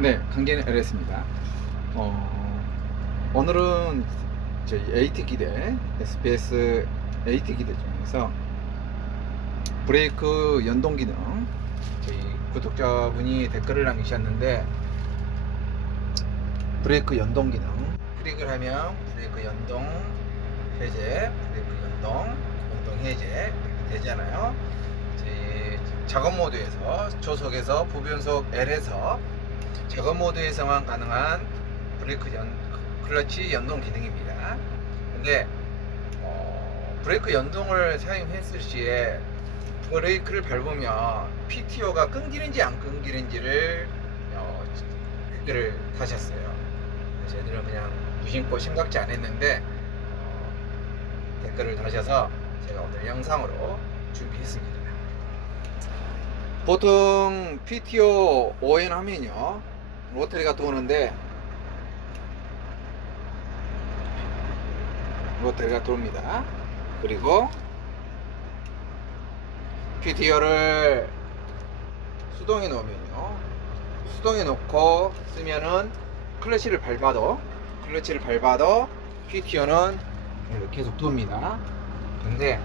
네, 강계는 LS입니다. 어, 오늘은 저희 AT 기대, SBS AT 기대 중에서 브레이크 연동 기능 저희 구독자분이 댓글을 남기셨는데 브레이크 연동 기능 클릭을 하면 브레이크 연동 해제, 브레이크 연동, 연동 해제 되잖아요. 작업 모드에서 조속에서 부변속 L에서 작업 모드에서만 가능한 브레이크 연 클러치 연동 기능입니다. 근데 어, 브레이크 연동을 사용했을 시에 브레이크를 밟으면 PTO가 끊기는지 안 끊기는지를 어, 댓글을 다셨어요. 저희들은 그냥 무심코 심각지 않았는데 어, 댓글을 다셔서 제가 오늘 영상으로 준비했습니다. 보통 PTO ON 하면요 로터리가 도는데 로터리가 돕니다. 그리고 PTO를 수동에 놓으면요 수동에 놓고 쓰면은 클러치를 밟아도 클러치를 밟아도 PTO는 계속 돕니다. 근데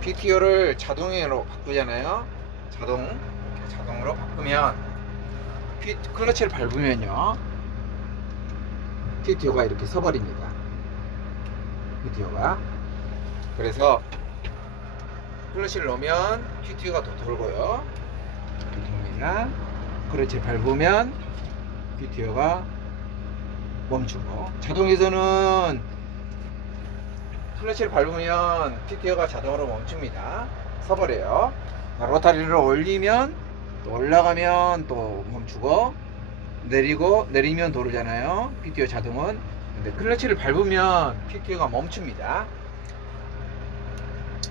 PTO를 자동으로 바꾸잖아요. 자동 자동으로 바꾸면 피, 클러치를 밟으면요 PTO가 이렇게 서버립니다. PTO가 그래서 클러치를 놓으면 PTO가 더 돌고요. 돕니다. 클러치를 밟으면 PTO가 멈추고 자동에서는 클러치를 밟으면 PTO가 자동으로 멈춥니다. 서버려요. 로타리를 올리면 또 올라가면 또 멈추고 내리고 내리면 도르잖아요. PTO 자동은. 근데 클러치를 밟으면 PTO가 멈춥니다.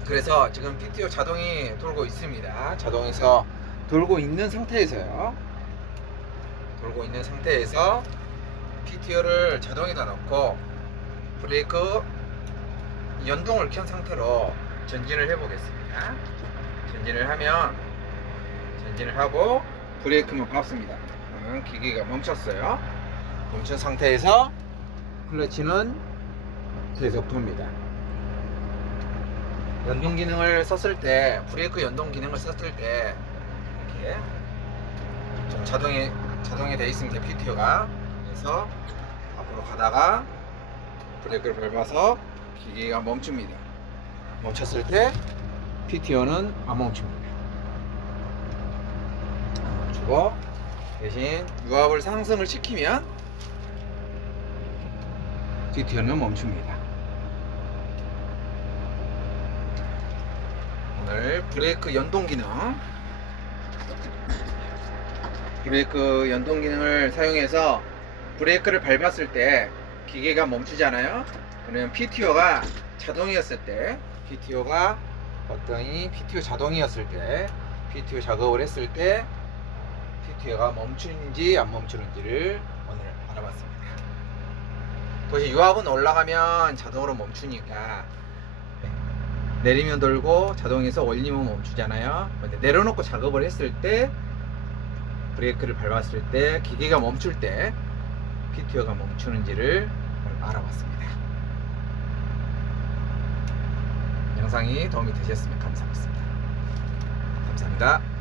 그래서 지금 PTO 자동이 돌고 있습니다. 자동에서 돌고 있는 상태에서요. 돌고 있는 상태에서 PTO를 자동에다 넣고 브레이크 연동을 켠 상태로 전진을 해보겠습니다. 전진을 하면 전진을 하고 브레이크만 밟습니다. 그러면 기계가 멈췄어요. 멈춘 상태에서 클러치는 계속 돕니다. 연동 기능을 썼을 때 브레이크 연동 기능을 썼을 때 이렇게 좀 자동에 자동에 돼 있습니다. PTO가 그래서 앞으로 가다가 브레이크를 밟아서 기계가 멈춥니다. 멈췄을 때 PTO는 안 멈춥니다. 안 멈추고 대신 유압을 상승을 시키면 PTO는 멈춥니다. 오늘 브레이크 연동 기능 브레이크 연동 기능을 사용해서 브레이크를 밟았을 때 기계가 멈추잖아요. 그러면 PTO가 자동이었을 때 PTO가 어떠니 PTO 자동이었을 때 PTO 작업을 했을 때 PTO가 멈추는지 안 멈추는지를 오늘 알아봤습니다. 도시 유압은 올라가면 자동으로 멈추니까 내리면 돌고 자동에서 올리면 멈추잖아요. 근데 내려놓고 작업을 했을 때 브레이크를 밟았을 때 기계가 멈출 때 PTO가 멈추는지를 알아봤습니다. 영상이 도움이 되셨으면 감사하겠습니다. 감사합니다.